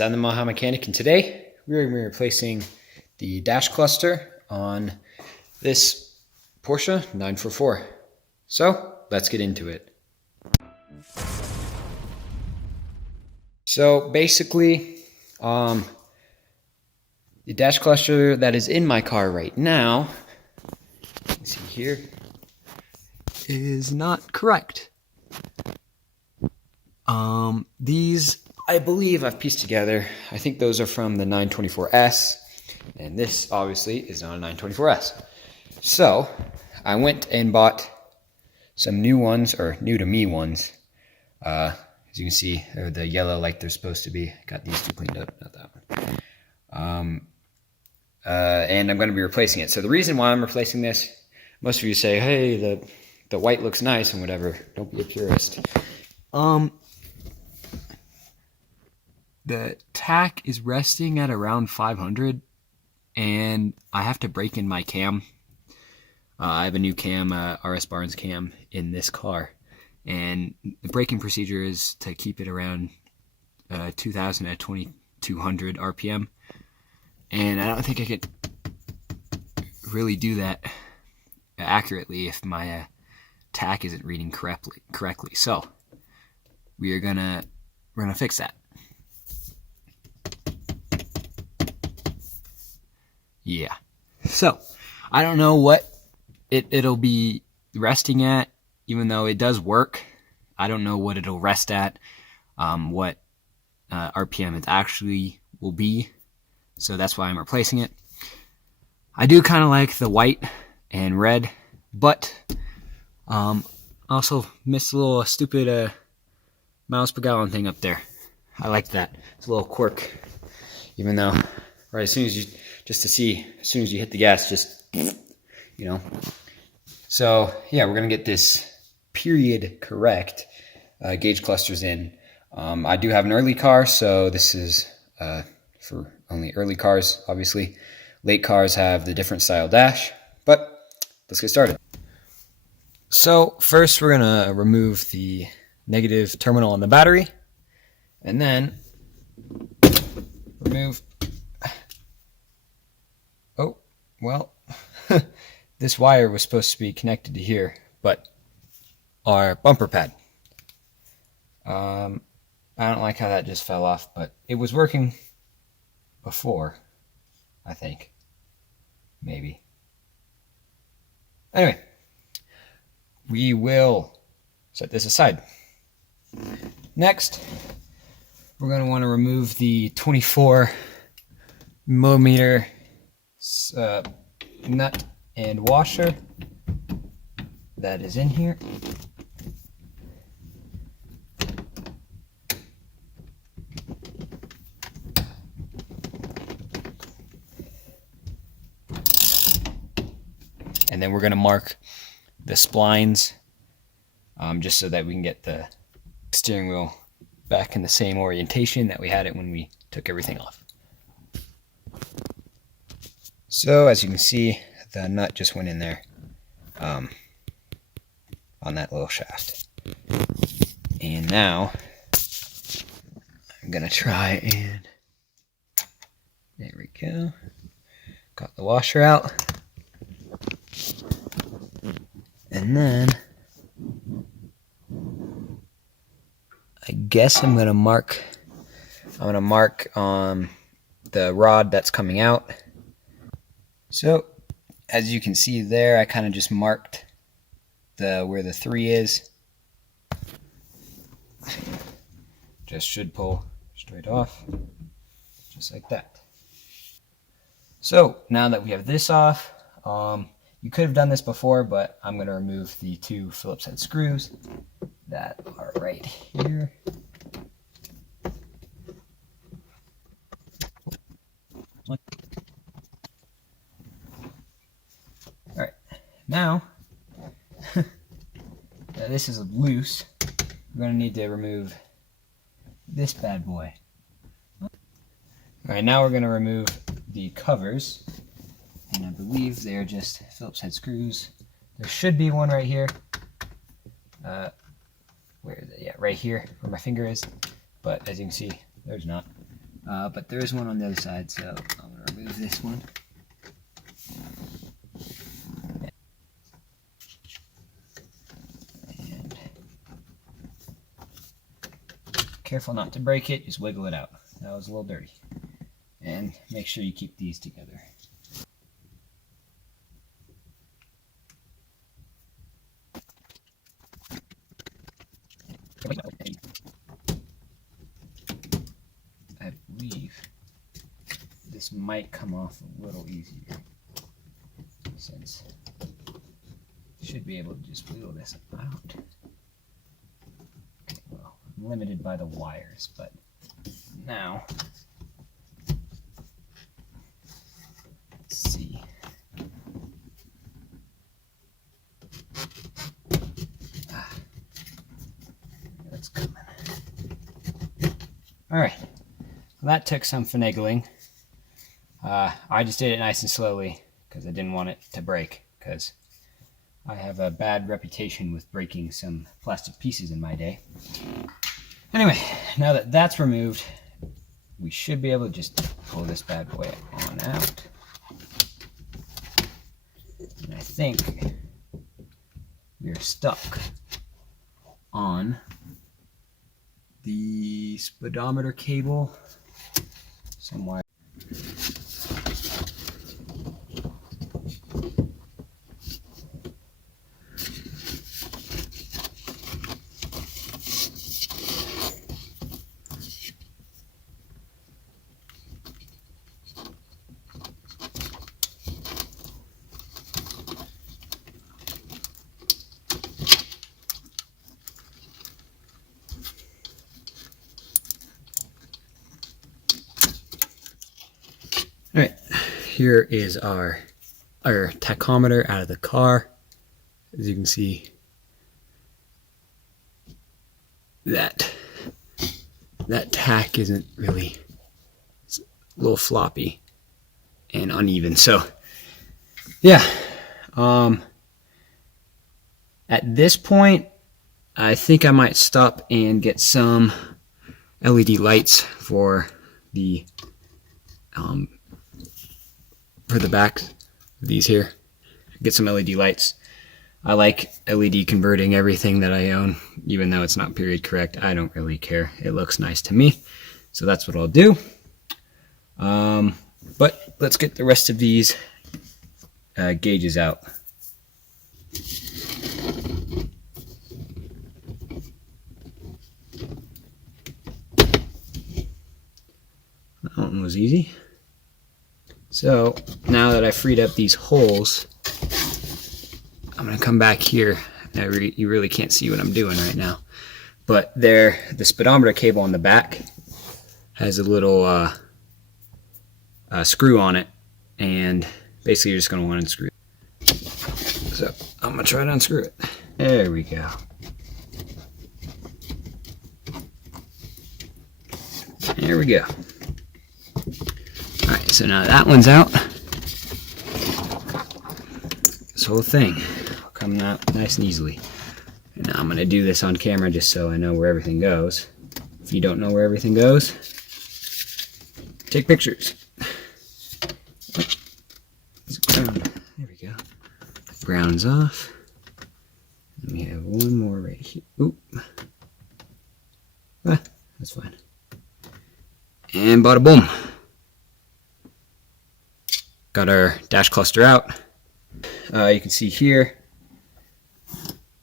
I'm the Maha Mechanic, and today we're going to be replacing the dash cluster on this Porsche 944. So let's get into it. So basically, the dash cluster that is in my car right now, you can see here, is not correct. These, I believe I've pieced together, I think those are from the 924S, and this obviously is not a 924S. So I went and bought some new ones, or new to me ones. As you can see, they're the yellow like they're supposed to be. Got these two cleaned up, not that one. And I'm going to be replacing it. So the reason why I'm replacing this, most of you say, hey, the white looks nice and whatever. Don't be a purist. The tack is resting at around 500, and I have to break in my cam. I have a new cam, RS Barnes cam, in this car, and the braking procedure is to keep it around 2,000 at 2,200 RPM, and I don't think I could really do that accurately if my tack isn't reading correctly. So we're gonna fix that. Yeah. So I don't know what it'll be resting at, even though it does work. I don't know what it'll rest at, what RPM it actually will be. So that's why I'm replacing it. I do kind of like the white and red, but also missed a little stupid miles per gallon thing up there. I like that. It's a little quirk, even though right as soon as you hit the gas, just, you know. So yeah, we're gonna get this period correct gauge clusters in. I do have an early car, so this is for only early cars, obviously. Late cars have the different style dash, but let's get started. So first we're gonna remove the negative terminal on the battery, and then remove, oh, well, this wire was supposed to be connected to here, but our bumper pad. I don't like how that just fell off, but it was working before, I think. Maybe. Anyway, we will set this aside. Next, we're going to want to remove the 24 millimeter nut and washer that is in here. And then we're going to mark the splines just so that we can get the steering wheel back in the same orientation that we had it when we took everything off. So as you can see, the nut just went in there on that little shaft. And now I'm going to try and, there we go, got the washer out. And then I guess I'm gonna mark the rod that's coming out. So as you can see there, I kind of just marked where the 3 is. Just should pull straight off, just like that. So now that we have this off, you could have done this before, but I'm going to remove the 2 Phillips head screws that are right here. Alright, now, this is loose. We're going to need to remove this bad boy. Alright, now we're going to remove the covers. And I believe they're just Phillips head screws. There should be one right here. Where is it? Yeah, right here where my finger is. But as you can see, there's not. but there is one on the other side, so I'm going to remove this one. And careful not to break it, just wiggle it out. That was a little dirty. And make sure you keep these together. I believe this might come off a little easier, since I should be able to just wheel this out. Okay, well, I'm limited by the wires, but now let's see. That's coming. All right, well, that took some finagling. I just did it nice and slowly because I didn't want it to break, because I have a bad reputation with breaking some plastic pieces in my day. Anyway, now that that's removed, we should be able to just pull this bad boy on out. And I think we're stuck on the speedometer cable somewhere. All right, here is our tachometer out of the car. As you can see, that tack isn't really, it's a little floppy and uneven. So yeah, at this point, I think I might stop and get some LED lights for the back of these here. Get some LED lights. I like LED converting everything that I own, even though it's not period correct. I don't really care. It looks nice to me, so that's what I'll do. But let's get the rest of these gauges out. That one was easy. So now that I freed up these holes, I'm going to come back here. You really can't see what I'm doing right now, but the speedometer cable on the back has a little screw on it, and basically you're just going to want to unscrew it. So I'm going to try to unscrew it. There we go. There we go. Alright, so now that one's out. This whole thing will come out nice and easily. And now I'm going to do this on camera just so I know where everything goes. If you don't know where everything goes, take pictures. There we go. The ground's off. And we have one more right here. Oop. Ah, that's fine. And bada boom. Got our dash cluster out. You can see here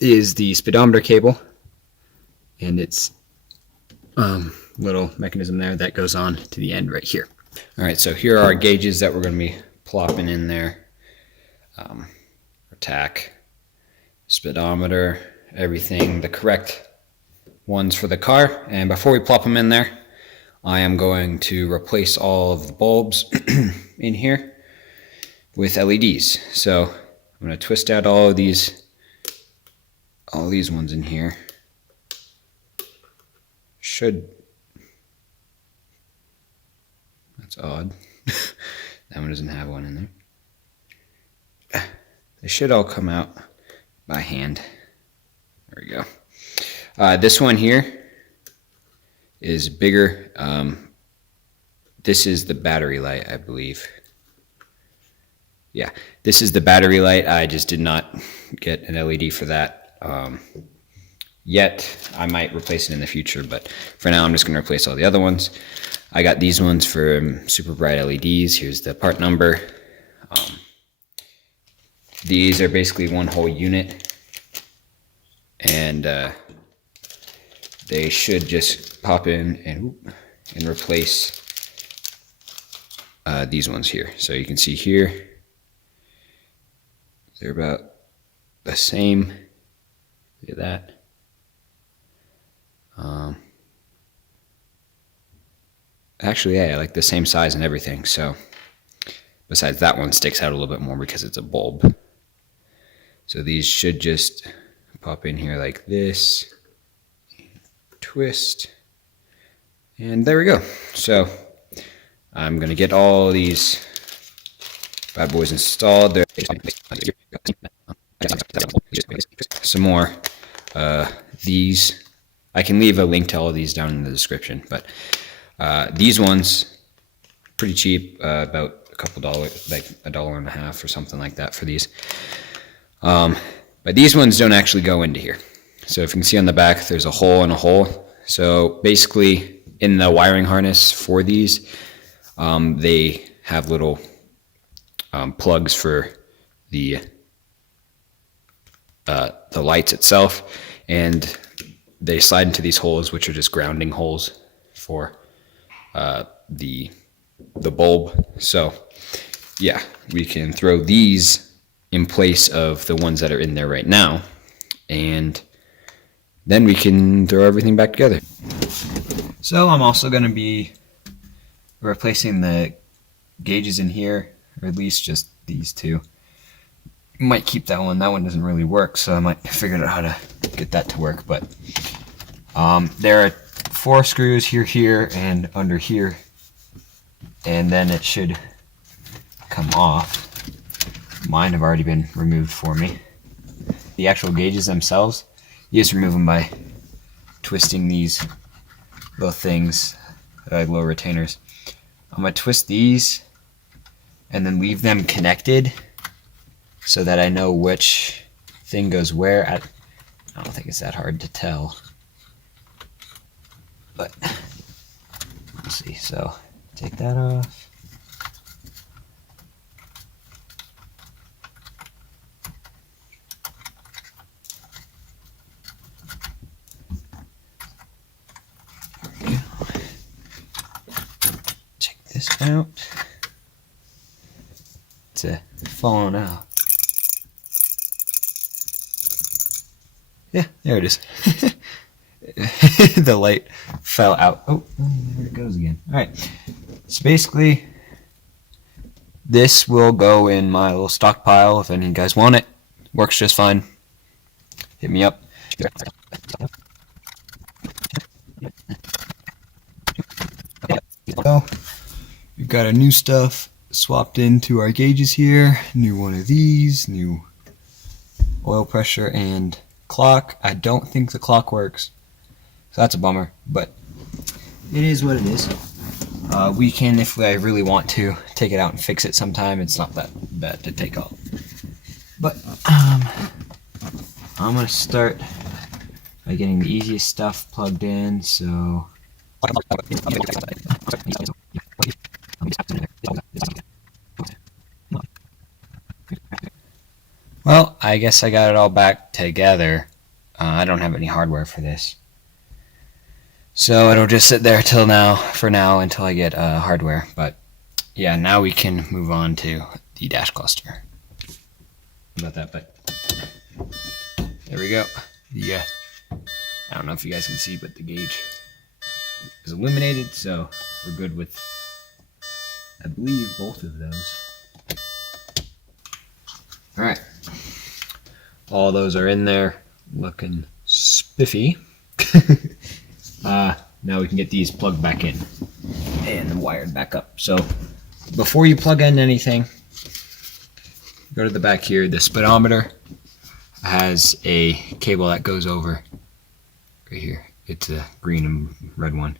is the speedometer cable, and its little mechanism there that goes on to the end right here. All right, so here are our gauges that we're going to be plopping in there. Our tach, speedometer, everything, the correct ones for the car. And before we plop them in there, I am going to replace all of the bulbs in here with LEDs. So I'm going to twist out all these ones in here. That's odd. That one doesn't have one in there. They should all come out by hand. There we go. This one here is bigger. this is the battery light, I believe. Yeah, this is the battery light. I just did not get an LED for that yet. I might replace it in the future, but for now I'm just going to replace all the other ones. I got these ones for super bright LEDs. Here's the part number. These are basically one whole unit, and they should just pop in and replace these ones here. So you can see here, they're about the same. Look at that. Actually, yeah, like the same size and everything. So besides that one sticks out a little bit more because it's a bulb. So these should just pop in here like this, twist, and there we go. So I'm gonna get all these bad boys installed. Some more. These, I can leave a link to all of these down in the description, but these ones, pretty cheap, about a couple dollars, like $1.50 or something like that for these. But these ones don't actually go into here. So if you can see on the back, there's a hole and a hole. So basically in the wiring harness for these, they have little plugs for the lights itself, and they slide into these holes, which are just grounding holes for the bulb. So yeah, we can throw these in place of the ones that are in there right now, and then we can throw everything back together. So I'm also going to be replacing the gauges in here, or at least just these two. Might keep that one doesn't really work, so I might figure out how to get that to work. But there are 4 screws here, and under here, and then it should come off. Mine have already been removed for me. The actual gauges themselves, you just remove them by twisting these little things, like little retainers. I'm going to twist these and then leave them connected so that I know which thing goes where. I don't think it's that hard to tell, but let's see. So take that off. Check this out. It's falling out. Yeah, there it is. The light fell out. Oh, there it goes again. Alright, so basically, this will go in my little stockpile if any of you guys want it. Works just fine. Hit me up. So, we've got our new stuff swapped into our gauges here. New one of these, new oil pressure and clock. I don't think the clock works, so that's a bummer, but it is what it is. We can, if I really want to, take it out and fix it sometime. It's not that bad to take off. But I'm gonna start by getting the easiest stuff plugged in. So well, I guess I got it all back together. I don't have any hardware for this, so it'll just sit there for now until I get hardware. But yeah, now we can move on to the dash cluster. About that, but there we go. Yeah, I don't know if you guys can see, but the gauge is illuminated, so we're good with, I believe, both of those. Alright, all those are in there, looking spiffy. Now we can get these plugged back in and wired back up. So before you plug in anything, go to the back here. The speedometer has a cable that goes over right here. It's a green and red one.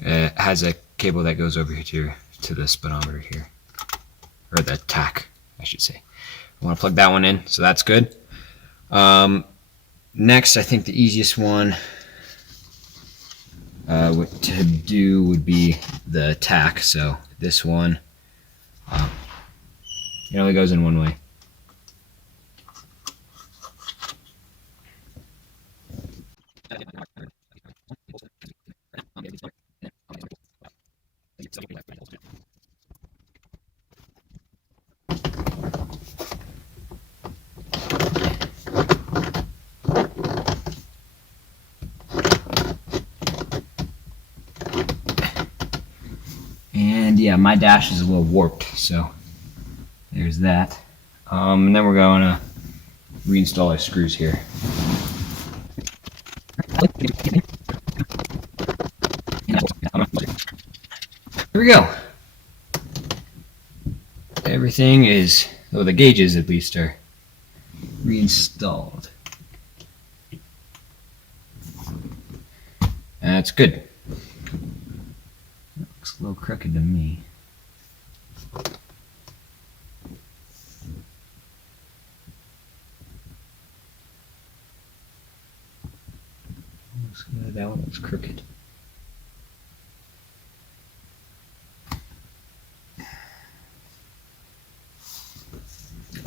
It has a cable that goes over here to the speedometer here, or the tach, I should say. I want to plug that one in, so that's good. Next, I think the easiest one what to do would be the tach. So this one, it only goes in one way. And yeah, my dash is a little warped, so there's that. And then we're going to reinstall our screws here. Here we go. Everything is, well, the gauges at least are reinstalled. That's good. Looks a little crooked to me. Looks good. That one looks crooked.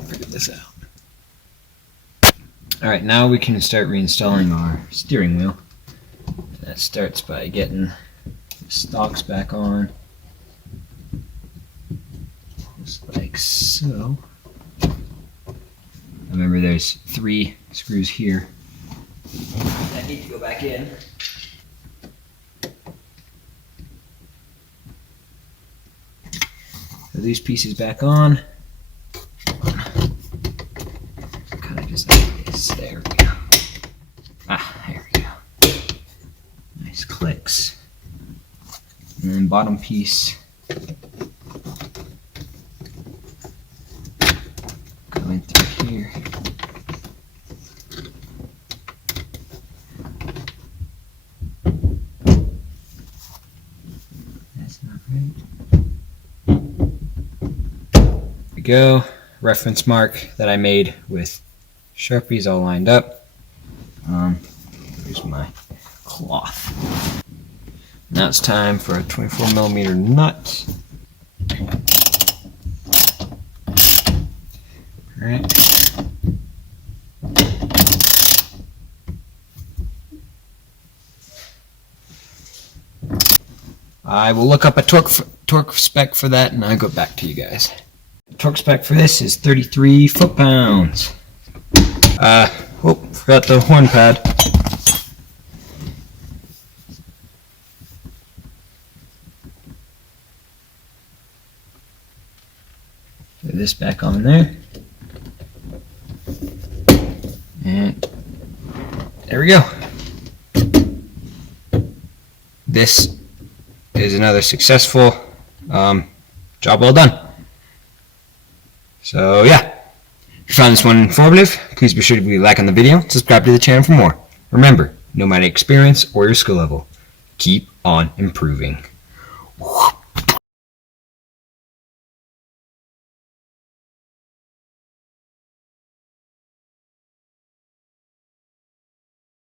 Figure this out. Alright, now we can start reinstalling our steering wheel. That starts by getting the stalks back on, just like so. Remember, there's 3 screws here that need to go back in. So these pieces back on. Kind of just like this. There we go. Ah, there we go. Nice clicks. And then bottom piece going through here. That's not right. There we go. Reference mark that I made with Sharpies all lined up. Here's my cloth. Now it's time for a 24mm nut. Alright. I will look up a torque spec for that and I'll go back to you guys. The torque spec for this is 33 foot-pounds. Oh, forgot the horn pad. Put this back on there. And there we go. This is another successful job well done. So yeah, if you found this one informative, please be sure to like on the video, subscribe to the channel for more. Remember, no matter experience or your skill level, keep on improving.